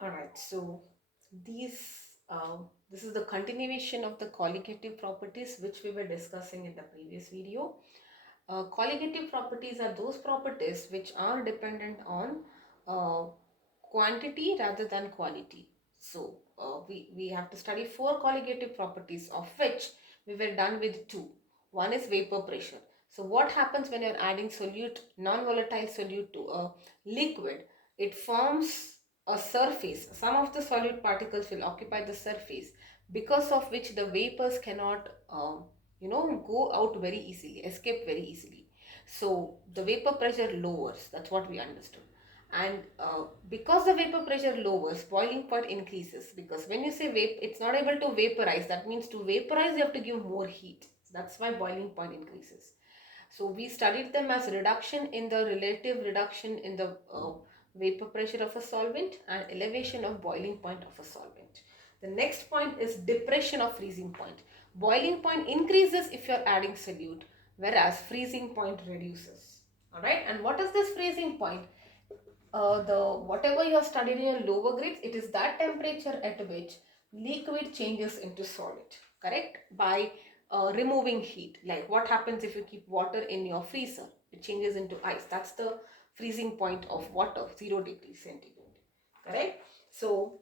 All right, so these this is the continuation of the colligative properties which we were discussing in the previous video. Colligative properties are those properties which are dependent on uh, quantity rather than quality. So we have to study four colligative properties, of which we were done with two. One is vapor pressure. So what happens when you're adding solute, non-volatile solute to a liquid? It forms a surface. Some of the solute particles will occupy the surface, because of which the vapors cannot go out very easily, escape very easily. So the vapor pressure lowers. That's what we understood. And because the vapor pressure lowers, boiling point increases, because when you say it's not able to vaporize. That means to vaporize you have to give more heat. That's why boiling point increases. So we studied them as reduction in the relative reduction in the vapor pressure of a solvent and elevation of boiling point of a solvent. The next point is depression of freezing point. Boiling point increases if you are adding solute, whereas freezing point reduces. All right, and what is this freezing point? The whatever you have studied in your lower grades, it is that temperature at which liquid changes into solid, correct? By removing heat. Like what happens if you keep water in your freezer? It changes into ice. That's the freezing point of water, 0 degrees centigrade, correct? So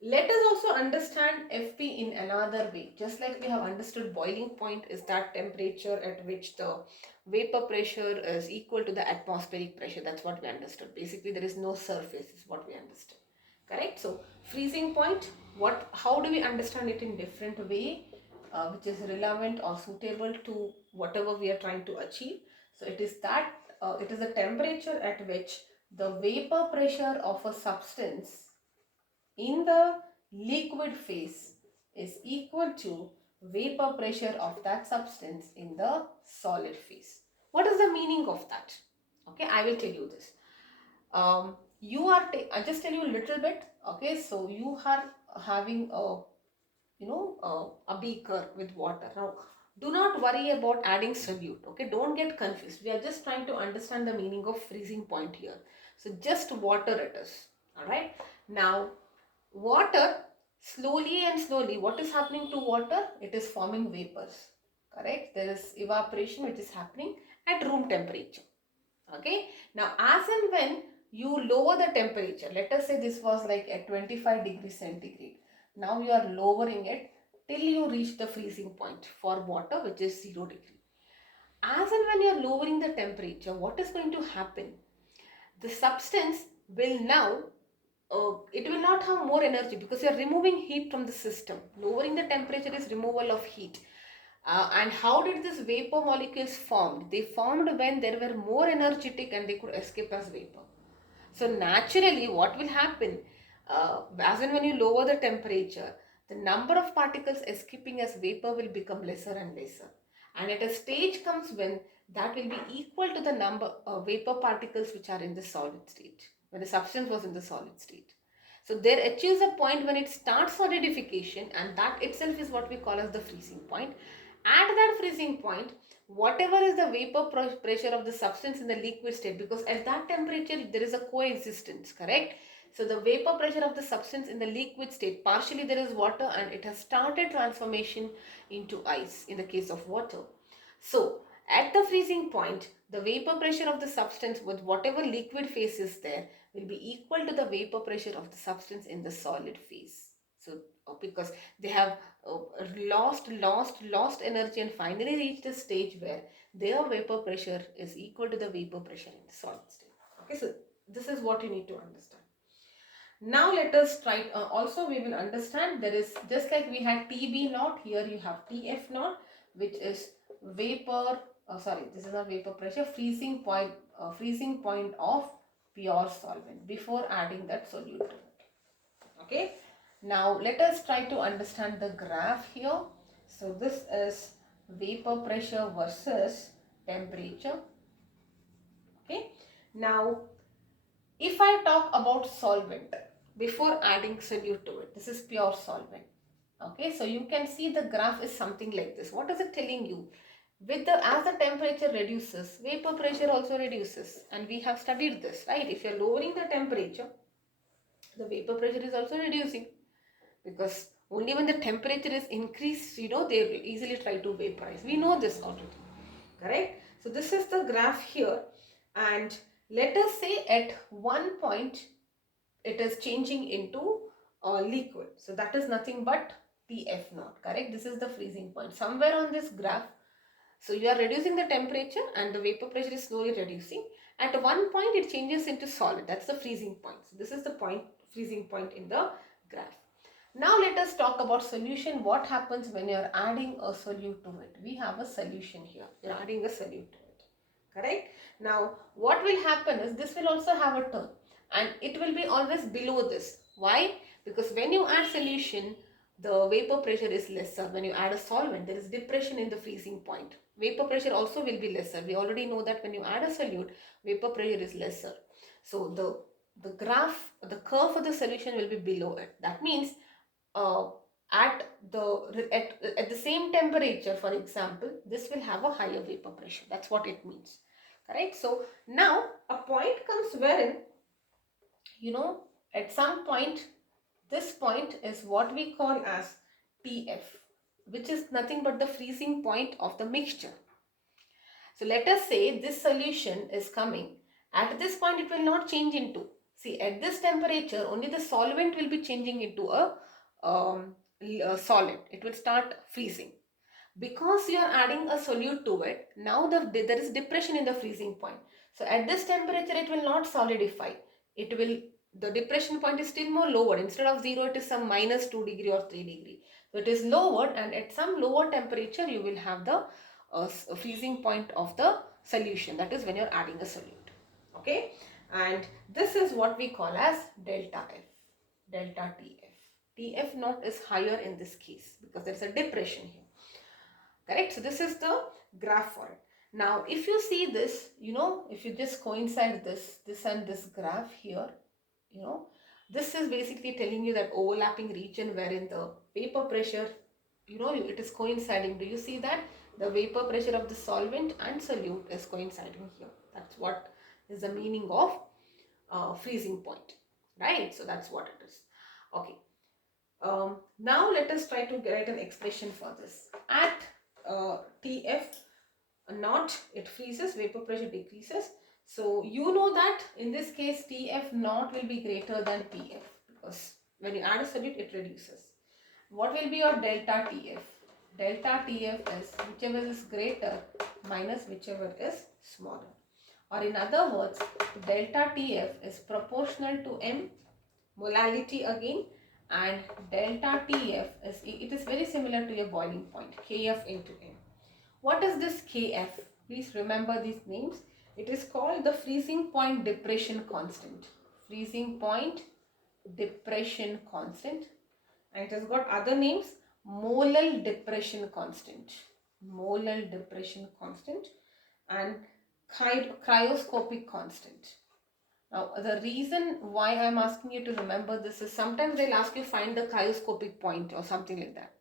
let us also understand Fp in another way. Just like we have understood, boiling point is that temperature at which the vapor pressure is equal to the atmospheric pressure. That's what we understood. Basically, there is no surface, is what we understood. Correct? So, freezing point, how do we understand it in different way, which is relevant or suitable to whatever we are trying to achieve? So, it is the temperature at which the vapor pressure of a substance in the liquid phase is equal to vapor pressure of that substance in the solid phase. What is the meaning of that? Okay, I will tell you this. I'll just tell you a little bit. Okay, so you are having a beaker with water. Now, do not worry about adding solute. Okay, don't get confused. We are just trying to understand the meaning of freezing point here. So just water it is. All right. Now, water, slowly and slowly, what is happening to water? It is forming vapors, correct? There is evaporation which is happening at room temperature. Okay, now as and when you lower the temperature, let us say this was like at 25 degrees centigrade, now you are lowering it till you reach the freezing point for water, which is 0 degree. As and when you are lowering the temperature, what is going to happen? The substance will now it will not have more energy, because you are removing heat from the system. Lowering the temperature is removal of heat. And how did these vapor molecules formed? They formed when they were more energetic and they could escape as vapor. So naturally, what will happen? As and when you lower the temperature, the number of particles escaping as vapor will become lesser and lesser. And at a stage comes when that will be equal to the number of vapor particles which are in the solid state, when the substance was in the solid state. So there achieves a point when it starts solidification, and that itself is what we call as the freezing point. At that freezing point, whatever is the vapor pressure of the substance in the liquid state, because at that temperature there is a coexistence, correct? So the vapor pressure of the substance in the liquid state, partially there is water and it has started transformation into ice in the case of water. So at the freezing point, the vapor pressure of the substance with whatever liquid phase is there will be equal to the vapor pressure of the substance in the solid phase. So because they have lost energy and finally reached a stage where their vapor pressure is equal to the vapor pressure in the solid state. Okay, so this is what you need to understand. Now let us try, also we will understand there is, just like we had TB naught, here you have TF naught, which is vapor, this is not vapor pressure, freezing point of pure solvent before adding that solute to it. Okay, now let us try to understand the graph here. So this is vapor pressure versus temperature. Okay, now if I talk about solvent before adding solute to it, this is pure solvent. Okay, so you can see the graph is something like this. What is it telling you? As the temperature reduces, vapor pressure also reduces, and we have studied this, right? If you are lowering the temperature, the vapor pressure is also reducing, because only when the temperature is increased, they will easily try to vaporize. We know this already, correct? So this is the graph here, and let us say at one point it is changing into a liquid. So that is nothing but TF naught, correct? This is the freezing point. Somewhere on this graph, so you are reducing the temperature and the vapor pressure is slowly reducing. At one point it changes into solid. That's the freezing point. So this is the freezing point in the graph. Now let us talk about solution. What happens when you are adding a solute to it? We have a solution here. You are adding a solute to it. Correct? Now what will happen is this will also have a term, and it will be always below this. Why? Because when you add solution, the vapor pressure is lesser. When you add a solvent, there is depression in the freezing point. Vapor pressure also will be lesser. We already know that when you add a solute, vapor pressure is lesser. So the graph, the curve for the solution will be below it. That means at the same temperature, for example, this will have a higher vapor pressure. That's what it means, correct? So now a point comes wherein, at some point, this point is what we call as TF, which is nothing but the freezing point of the mixture. So let us say this solution is coming. At this point it will not change into, see, at this temperature only the solvent will be changing into a solid. It will start freezing. Because you are adding a solute to it, now there is depression in the freezing point. So at this temperature it will not solidify. The depression point is still more lower. Instead of 0, it is some minus 2 degree or 3 degree. So it is lowered, and at some lower temperature you will have the freezing point of the solution. That is when you are adding a solute. Okay, and this is what we call as delta F, delta TF. TF naught is higher in this case because there is a depression here. Correct? So this is the graph for it. Now if you see this, if you just coincide this and this graph here, this is basically telling you that overlapping region wherein the vapor pressure, it is coinciding. Do you see that? The vapor pressure of the solvent and solute is coinciding here. That's what is the meaning of freezing point, right? So that's what it is. Okay. Now let us try to get an expression for this. At TF naught, it freezes, vapor pressure decreases. So you know that in this case TF naught will be greater than TF, because when you add a solute it reduces. What will be your delta TF? Delta TF is whichever is greater minus whichever is smaller. Or in other words, delta TF is proportional to M, molality again, and delta TF is very similar to your boiling point, Kf into M. What is this Kf? Please remember these names. It is called the freezing point depression constant. Freezing point depression constant. And it has got other names. Molal depression constant. Molal depression constant. And cryoscopic constant. Now, the reason why I am asking you to remember this is sometimes they'll ask you find the cryoscopic point or something like that.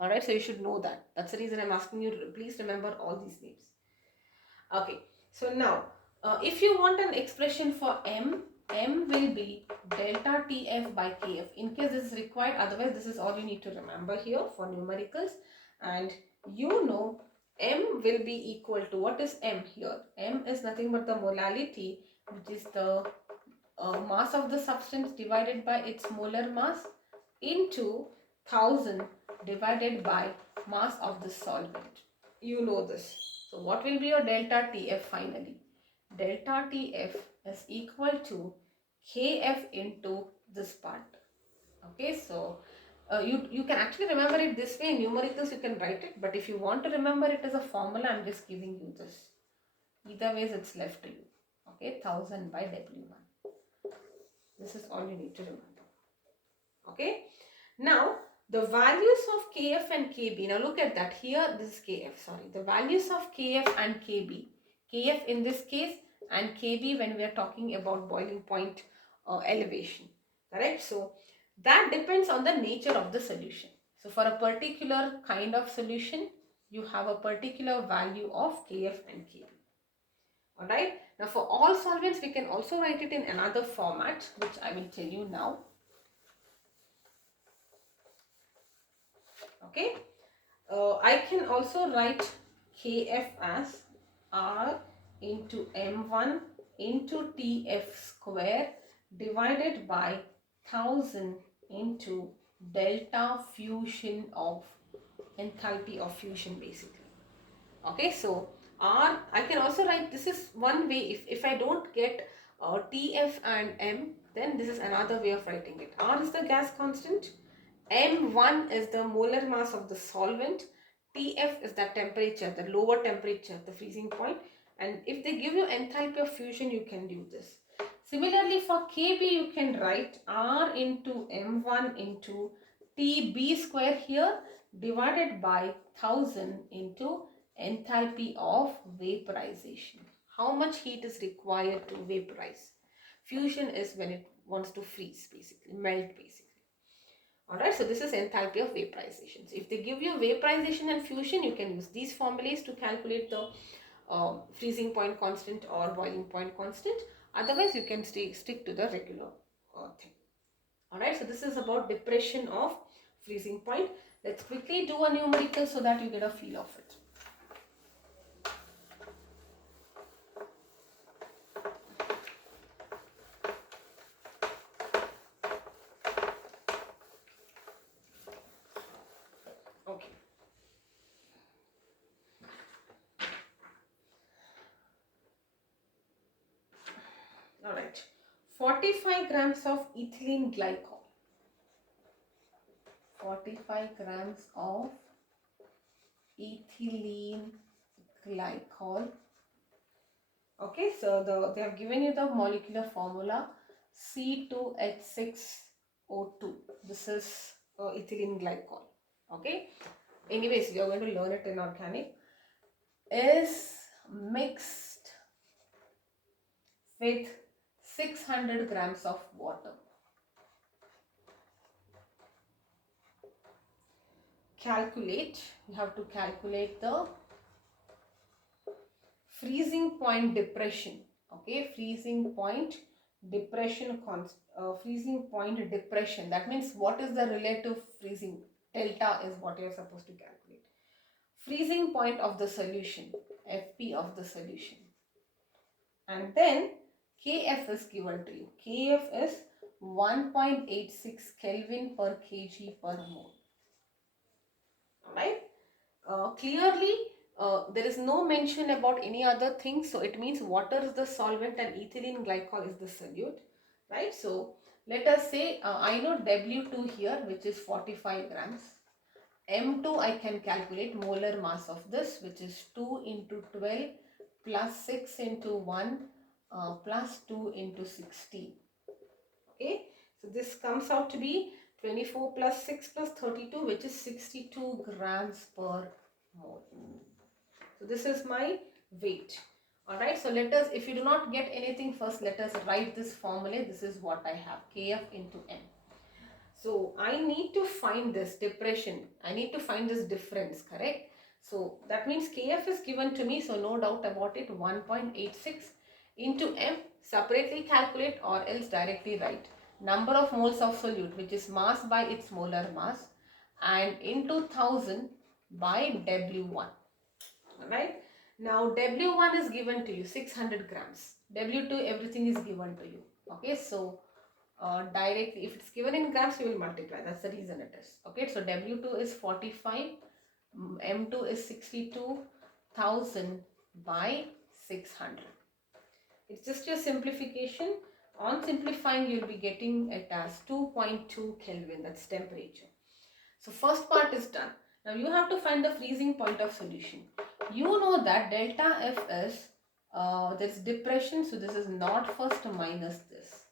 Alright, so you should know that. That's the reason I'm asking you to please remember all these names. Okay, so now if you want an expression for M will be delta TF by KF in case this is required. Otherwise, this is all you need to remember here for numericals. And M will be equal to, what is M here? M is nothing but the molality, which is the mass of the substance divided by its molar mass into 1000 divided by mass of the solvent. You know this. So what will be your delta TF finally? Delta TF is equal to KF into this part. Okay, so you can actually remember it this way. In numericals you can write it, but if you want to remember it as a formula, I'm just giving you this. Either ways it's left to you. Okay, 1000 by W1. This is all you need to remember. Okay, now the values of Kf and Kb, now look at that here, this is Kf, sorry, the values of Kf and Kb, Kf in this case and Kb when we are talking about boiling point elevation, correct? So that depends on the nature of the solution. So for a particular kind of solution, you have a particular value of Kf and Kb, alright? Now for all solvents, we can also write it in another format, which I will tell you now. Okay. I can also write Kf as R into M1 into Tf square divided by 1000 into delta fusion of enthalpy of fusion basically. Okay, so R, I can also write, this is one way, if I don't get Tf and M, then this is another way of writing it. R is the gas constant, M1 is the molar mass of the solvent, Tf is the temperature, the lower temperature, the freezing point, and if they give you enthalpy of fusion, you can do this. Similarly, for Kb, you can write R into M1 into Tb square here divided by 1000 into enthalpy of vaporization. How much heat is required to vaporize? Fusion is when it wants to freeze basically, melt basically. Alright, so this is enthalpy of vaporization. So if they give you vaporization and fusion, you can use these formulas to calculate the freezing point constant or boiling point constant. Otherwise, you can stick to the regular thing. Alright, so this is about depression of freezing point. Let's quickly do a numerical so that you get a feel of it. Okay. Alright, 45 grams of ethylene glycol. 45 grams of ethylene glycol. Okay, so they have given you the molecular formula C2H6O2. This is ethylene glycol. Okay, anyways, we are going to learn it in organic. Is mixed with 600 grams of water. Calculate, you have to calculate the freezing point depression. Okay, freezing point depression, freezing point depression. That means what is the relative freezing? Delta is what you are supposed to calculate. Freezing point of the solution, Fp of the solution. And then Kf is given to you. Kf is 1.86 Kelvin per kg per mole. Alright. Clearly, there is no mention about any other thing. So it means water is the solvent and ethylene glycol is the solute. Right. So let us say I know W2 here, which is 45 grams. M2 I can calculate molar mass of this, which is 2 into 12 plus 6 into 1 plus 2 into 16. Okay. So this comes out to be 24 plus 6 plus 32, which is 62 grams per mole. So this is my weight. Alright, so let us, if you do not get anything first, let us write this formula. This is what I have, Kf into M. So I need to find this depression. I need to find this difference, correct? So that means Kf is given to me, so no doubt about it, 1.86 into M. Separately calculate or else directly write. Number of moles of solute, which is mass by its molar mass, and into 1000 by W1. Alright. Now W1 is given to you 600 grams. W2 everything is given to you. Okay. So directly if it's given in grams you will multiply. That's the reason it is. Okay. So W2 is 45. M2 is 62,000 by 600. It's just your simplification. On simplifying you will be getting it as 2.2 Kelvin. That's temperature. So first part is done. Now you have to find the freezing point of solution. You know that delta F is, there is depression, so this is not first minus this.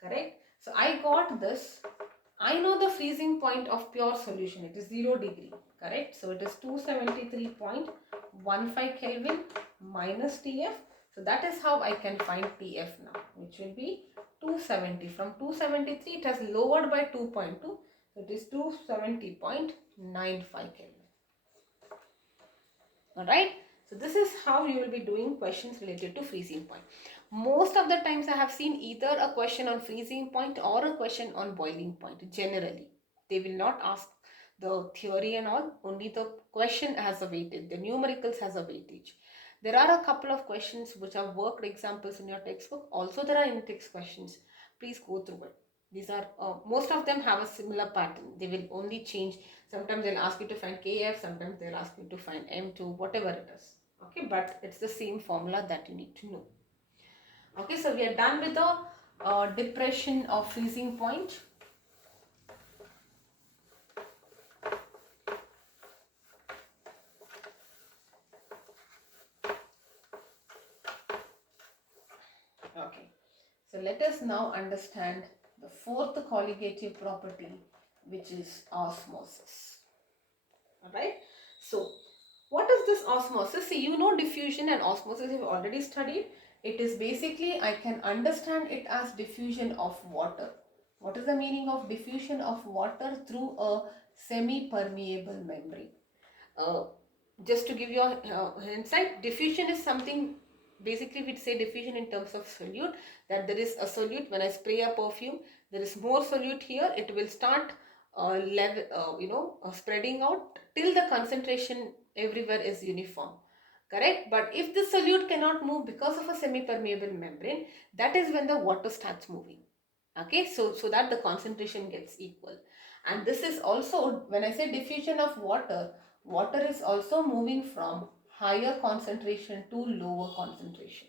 Correct? So I got this. I know the freezing point of pure solution. It is 0 degree. Correct? So it is 273.15 Kelvin minus TF. So that is how I can find TF now, which will be 270. From 273 it has lowered by 2.2. So it is 270.95 Kelvin. Alright. So this is how you will be doing questions related to freezing point. Most of the times I have seen either a question on freezing point or a question on boiling point. Generally, they will not ask the theory and all, only the question has a weightage, the numericals has a weightage. There are a couple of questions which are worked examples in your textbook. Also there are in-text questions. Please go through it. These are, most of them have a similar pattern. They will only change. Sometimes they'll ask you to find KF, sometimes they'll ask you to find M2, whatever it is. Okay, but it's the same formula that you need to know. Okay, so we are done with the depression of freezing point. Okay, so let us now understand the fourth colligative property, which is osmosis. Alright, so what is this osmosis? See, you know diffusion and osmosis you've already studied. It is basically, I can understand it as diffusion of water. What is the meaning of diffusion of water through a semi-permeable membrane? Uh, just to give you an insight, diffusion is something, basically we'd say diffusion in terms of solute, that there is a solute. When I spray a perfume, there is more solute here. It will start spreading out till the concentration everywhere is uniform. Correct? But if the solute cannot move because of a semi-permeable membrane, that is when the water starts moving. Okay, so that the concentration gets equal. And this is also, when I say diffusion of water, water is also moving from higher concentration to lower concentration.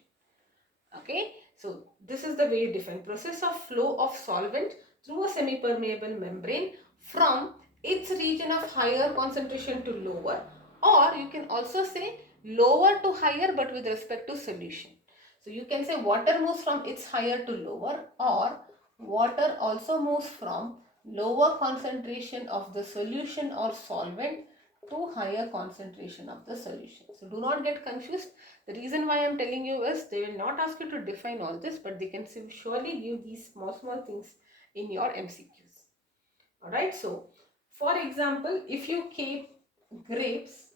Okay, so this is the very different process of flow of solvent through a semi-permeable membrane from its region of higher concentration to lower, or you can also say lower to higher but with respect to solution. So you can say water moves from its higher to lower, or water also moves from lower concentration of the solution or solvent to higher concentration of the solution. So do not get confused. The reason why I am telling you is they will not ask you to define all this, but they can surely give these small things in your MCQs. Alright, so for example, if you keep grapes,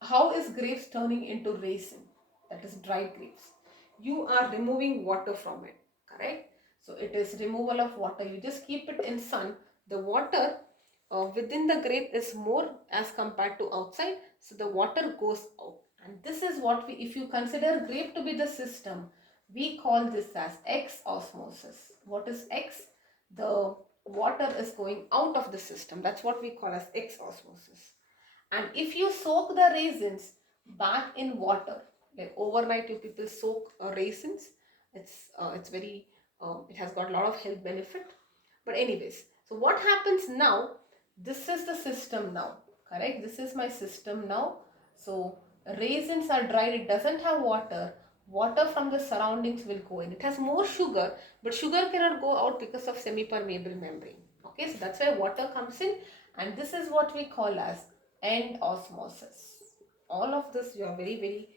how is grapes turning into raisin? That is dried grapes. You are removing water from it, correct? So it is removal of water. You just keep it in sun. The water within the grape is more as compared to outside. So the water goes out. And this is what we, if you consider grape to be the system, we call this as X osmosis. What is X? The water is going out of the system. That's what we call as X osmosis. And if you soak the raisins back in water, like overnight, you people soak raisins. It's very it has got a lot of health benefit. But anyways, so what happens now? This is the system now, correct? This is my system now. So raisins are dried. It doesn't have water. Water from the surroundings will go in. It has more sugar, but sugar cannot go out because of semi-permeable membrane. Okay, so that's why water comes in, and this is what we call as end osmosis. All of this you are very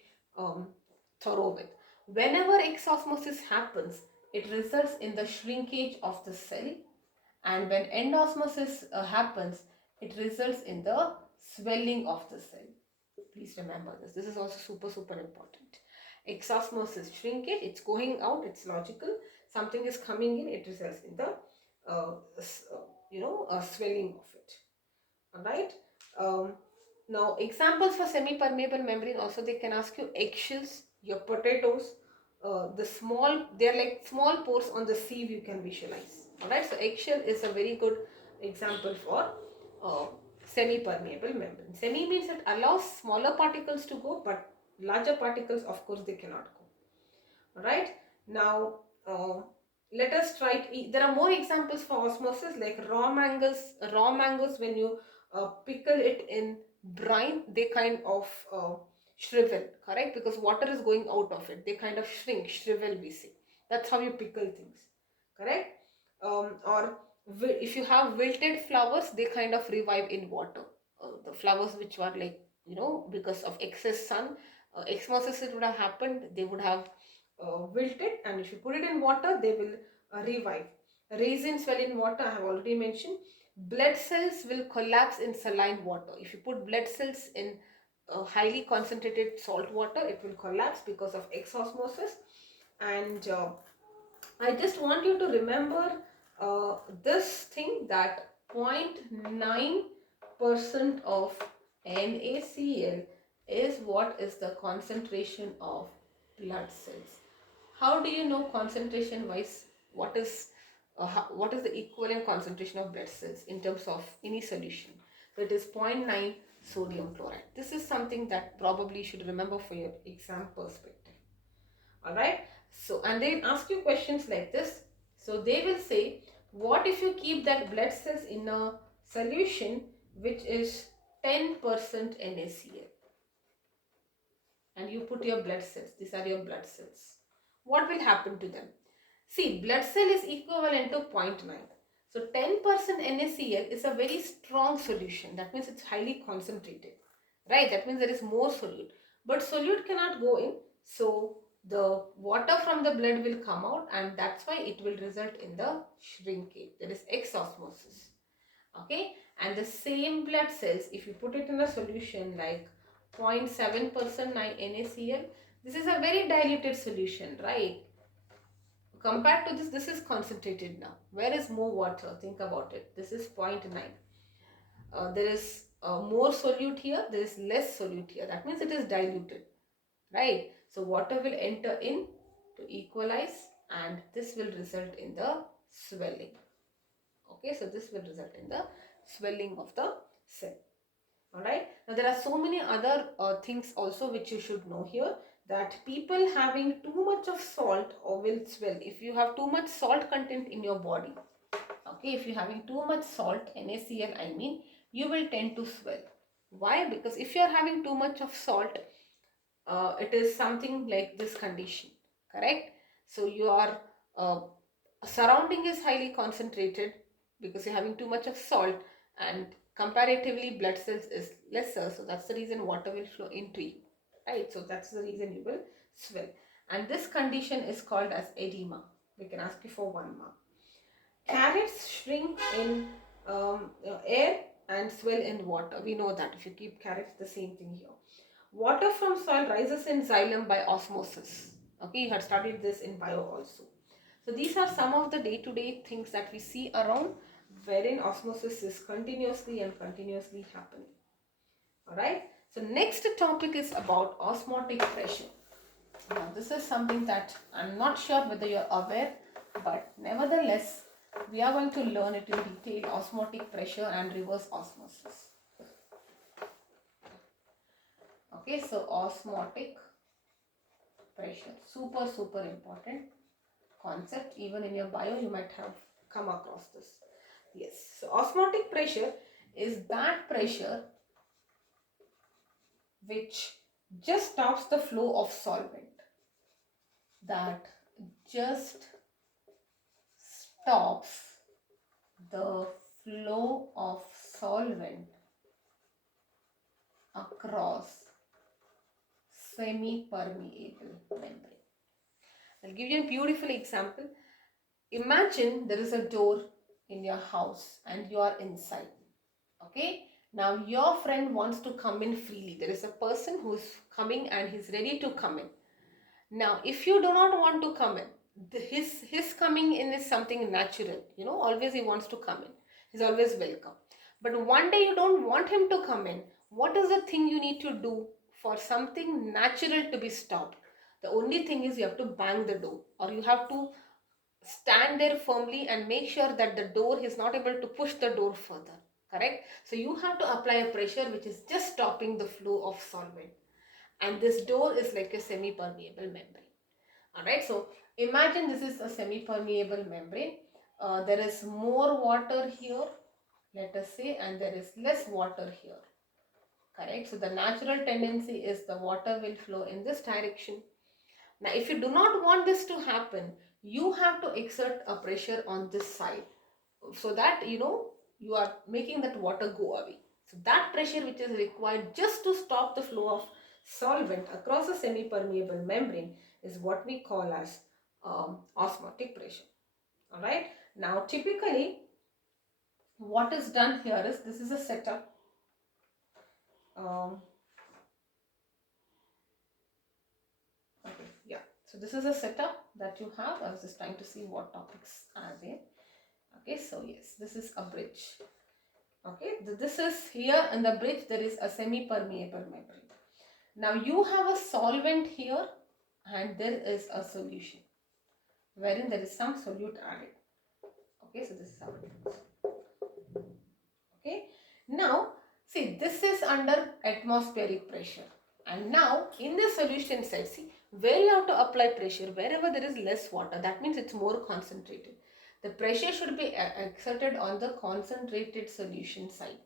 thorough with. Whenever X osmosis happens, it results in the shrinkage of the cell, and when end osmosis happens, it results in the swelling of the cell. Please remember this. This is also super important. X osmosis shrinkage, it's going out, it's logical. Something is coming in, it results in the swelling of it. Alright. Now examples for semi-permeable membrane, also they can ask you eggshells, your potatoes, they are like small pores on the sieve you can visualize. Alright, so eggshell is a very good example for semi-permeable membrane. Semi means it allows smaller particles to go, but larger particles, of course, they cannot go. Alright, now let us try there are more examples for osmosis, like raw mangoes when you pickle it in brine, they kind of shrivel, correct? Because water is going out of it, they kind of shrivel, we say. That's how you pickle things, correct? Or if you have wilted flowers, they kind of revive in water. The flowers which were like, because of excess sun, osmosis, it would have happened, they would have wilted, and if you put it in water, they will revive. Raisins well in water, I have already mentioned. Blood cells will collapse in saline water. If you put blood cells in highly concentrated salt water, it will collapse because of X-osmosis. And I just want you to remember this thing, that 0.9% of NaCl is what is the concentration of blood cells. How do you know concentration wise what is the equivalent concentration of blood cells in terms of any solution? So it is 0.9 sodium chloride. This is something that probably you should remember for your exam perspective. Alright, so and they ask you questions like this. So they will say, what if you keep that blood cells in a solution which is 10% NaCl, and you put your blood cells, these are your blood cells, what will happen to them? See, blood cell is equivalent to 0.9. So 10% NaCl is a very strong solution. That means it's highly concentrated, right? That means there is more solute. But solute cannot go in. So the water from the blood will come out, and that's why it will result in the shrinkage. There is X-osmosis. Okay, and the same blood cells, if you put it in a solution like 0.7% NaCl, this is a very diluted solution, right? Compared to this, this is concentrated now. Where is more water? Think about it. This is 0.9. There is more solute here, there is less solute here. That means it is diluted, right? So water will enter in to equalize, and this will result in the swelling. Okay, so this will result in the swelling of the cell. Alright, now there are so many other things also which you should know here, that people having too much of salt or will swell. If you have too much salt content in your body, okay, if you're having too much salt, NaCl I mean, you will tend to swell. Why? Because if you are having too much of salt, it is something like this condition, correct? So your surrounding is highly concentrated because you're having too much of salt, and comparatively blood cells is lesser, so that's the reason water will flow into you, right? So that's the reason you will swell, and this condition is called as edema. We can ask you for 1 mark. Carrots shrink in air and swell in water. We know that if you keep carrots, the same thing here. Water from soil rises in xylem by osmosis. Okay, you had studied this in bio also. So these are some of the day-to-day things that we see around, wherein osmosis is continuously happening. Alright, so next topic is osmotic osmotic pressure. Now this is something that I'm not sure whether you're aware, but nevertheless we are going to learn it in detail, osmotic pressure and reverse osmosis. Okay, so osmotic pressure, super important concept. Even in your bio you might have come across this. Yes, so osmotic pressure is that pressure which just stops the flow of solvent, that just stops the flow of solvent across semi-permeable membrane. I'll give you a beautiful example. Imagine there is a door in your house and you are inside. Okay, now your friend wants to come in freely. There is a person who is coming and he's ready to come in. Now, if you do not want to come in, his coming in is something natural. You know, always he wants to come in. He's always welcome. But one day you don't want him to come in. What is the thing you need to do for something natural to be stopped? The only thing is you have to bang the door, or you have to stand there firmly and make sure that the door is not able to push the door further. Correct? So you have to apply a pressure which is just stopping the flow of solvent. And this door is like a semi-permeable membrane. Alright, so imagine this is a semi-permeable membrane. There is more water here, let us say, and there is less water here. Correct? So the natural tendency is the water will flow in this direction. Now, if you do not want this to happen, you have to exert a pressure on this side, so that you are making that water go away. So that pressure which is required just to stop the flow of solvent across a semi-permeable membrane is what we call as osmotic pressure. Alright, now typically what is done here is, this is a setup. So this is a setup that you have. I was just trying to see what topics are there. Okay, so yes, this is a bridge. Okay, this is here in the bridge there is a semi-permeable membrane. Now you have a solvent here and there is a solution wherein there is some solute added. Okay, so this is how it looks. Okay, now see, this is under atmospheric pressure, and now in the solution side, see where you have to apply pressure, wherever there is less water, that means it's more concentrated. The pressure should be exerted on the concentrated solution side.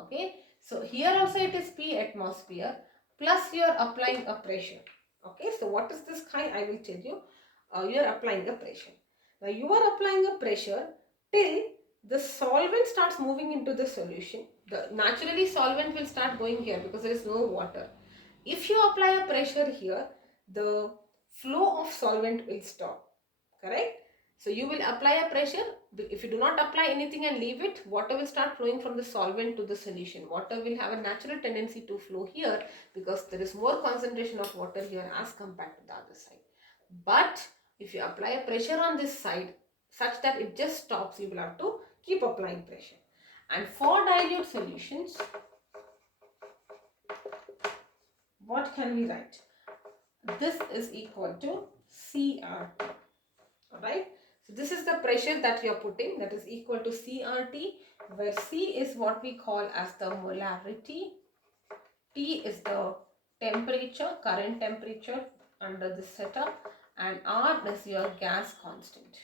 Okay, so here also it is P atmosphere plus you are applying a pressure. Okay, so what is this kind? I will tell you. You are applying a pressure. Now you are applying a pressure till the solvent starts moving into the solution. The naturally solvent will start going here because there is no water. If you apply a pressure here, the flow of solvent will stop. Correct? So you will apply a pressure. If you do not apply anything and leave it, water will start flowing from the solvent to the solution. Water will have a natural tendency to flow here because there is more concentration of water here as compared to the other side. But if you apply a pressure on this side such that it just stops, you will have to keep applying pressure. And for dilute solutions, what can we write? This is equal to CRT. Alright. So this is the pressure that you are putting, that is equal to CRT, where C is what we call as the molarity, T is the temperature, current temperature under this setup, and R is your gas constant.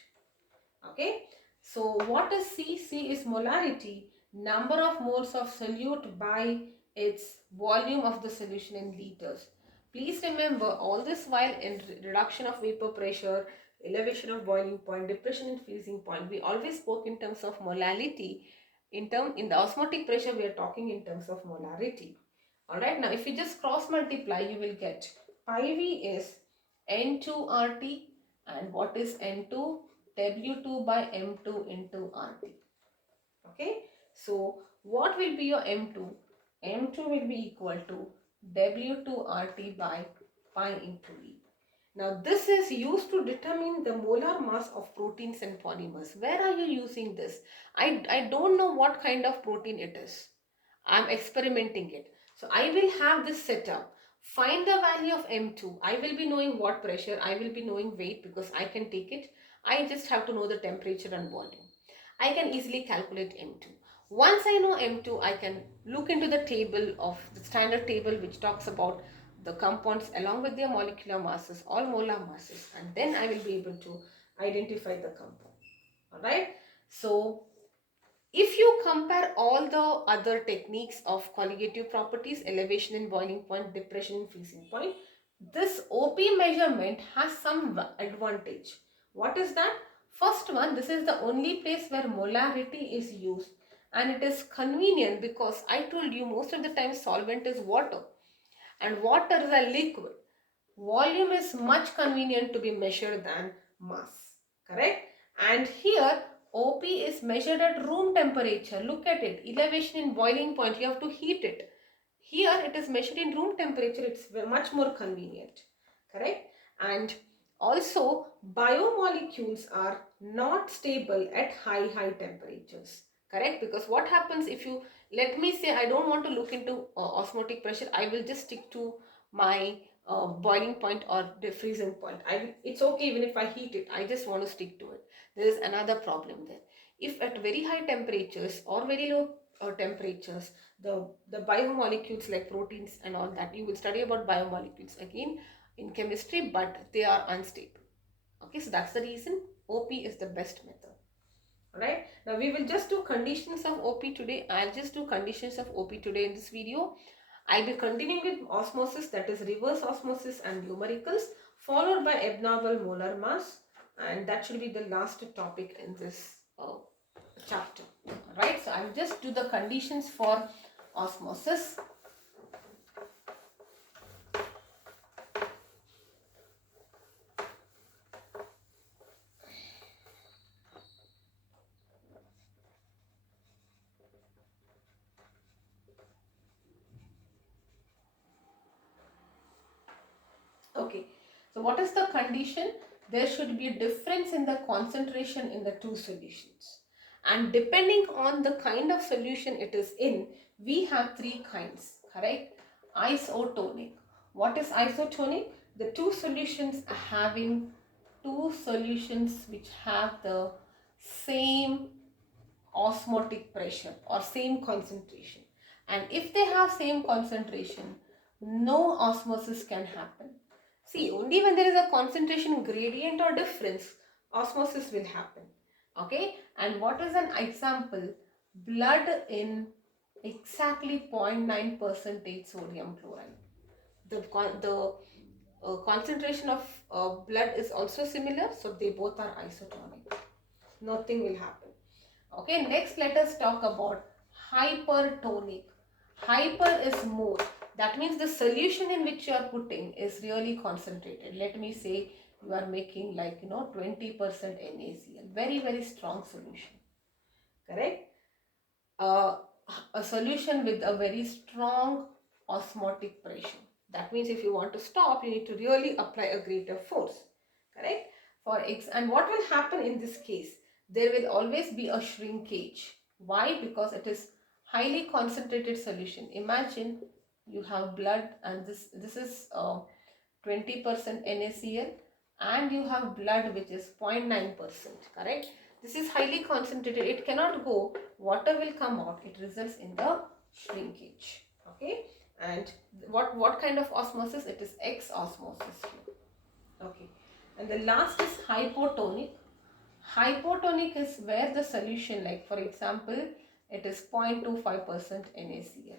Okay, so what is C? C is molarity, number of moles of solute by its volume of the solution in liters. Please remember, all this while in reduction of vapor pressure, elevation of boiling point, depression in freezing point, we always spoke in terms of molality. In the osmotic pressure, we are talking in terms of molarity. Alright, now if you just cross multiply, you will get pi V is N2RT, and what is N2? W2 by M2 into RT. Okay, so what will be your M2? M2 will be equal to W2 RT by pi into V. Now this is used to determine the molar mass of proteins and polymers. Where are you using this? I don't know what kind of protein it is. I'm experimenting it. So I will have this setup. Find the value of M2. I will be knowing what pressure. I will be knowing weight because I can take it. I just have to know the temperature and volume. I can easily calculate M2. Once I know M2, I can look into the table of the standard table which talks about the compounds along with their molecular masses, all molar masses, and then I will be able to identify the compound. Alright. So if you compare all the other techniques of colligative properties, elevation in boiling point, depression in freezing point, this OP measurement has some advantage. What is that? First one, this is the only place where molarity is used, and it is convenient because I told you most of the time solvent is water and water is a liquid. Volume is much convenient to be measured than mass, correct? And here OP is measured at room temperature. Look at it, elevation in boiling point, you have to heat it. Here it is measured in room temperature, it's much more convenient, correct? And also biomolecules are not stable at high temperatures, correct? Because what happens if you, let me say I don't want to look into osmotic pressure, I will just stick to my boiling point or the freezing point. It's okay even if I heat it, I just want to stick to it. There is another problem there. If at very high temperatures or very low temperatures, the biomolecules like proteins and all that, you will study about biomolecules again in chemistry, but they are unstable. Okay, so that's the reason OP is the best method. Alright, now we will just do conditions of OP today. I'll just do conditions of OP today in this video. I'll be continuing with osmosis, that is reverse osmosis and numericals, followed by abnormal molar mass, and that should be the last topic in this chapter. Alright, so I'll just do the conditions for osmosis. Okay, So what is the condition? There should be a difference in the concentration in the two solutions. And depending on the kind of solution it is in, we have three kinds, correct? Isotonic. What is isotonic? The two solutions having two solutions which have the same osmotic pressure or same concentration. And if they have same concentration, no osmosis can happen. See, only when there is a concentration gradient or difference, osmosis will happen. Okay, and what is an example? Blood in exactly 0.9 percentage sodium chloride. The concentration of blood is also similar, so they both are isotonic. Nothing will happen. Okay, next let us talk about hypertonic. Hyper is more. That means the solution in which you are putting is really concentrated. Let me say you are making 20% NaCl. Very, very strong solution. Correct? Uh, a solution with a very strong osmotic pressure. That means if you want to stop, you need to really apply a greater force. Correct? And what will happen in this case? There will always be a shrinkage. Why? Because it is highly concentrated solution. Imagine you have blood and this is 20% NaCl and you have blood which is 0.9%, correct? This is highly concentrated. It cannot go. Water will come out. It results in the shrinkage. Okay. And what kind of osmosis? It is X osmosis here. Okay. And the last is hypotonic. Hypotonic is where the solution, like for example, it is 0.25% NaCl.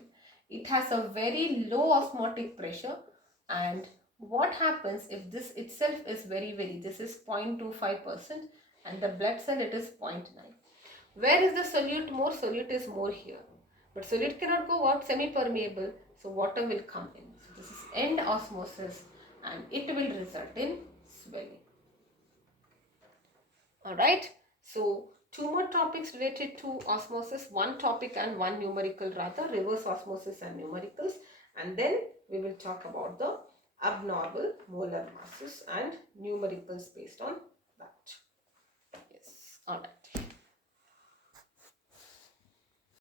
It has a very low osmotic pressure, and what happens if this itself is very, this is 0.25% and the blood cell it is 0.9. Where is the solute more? Solute is more here. But solute cannot go out, semi-permeable, so water will come in. So this is end osmosis and it will result in swelling. Alright, so two more topics related to osmosis, one topic and one numerical rather, reverse osmosis and numericals, and then we will talk about the abnormal molar masses and numericals based on that. Yes, alright.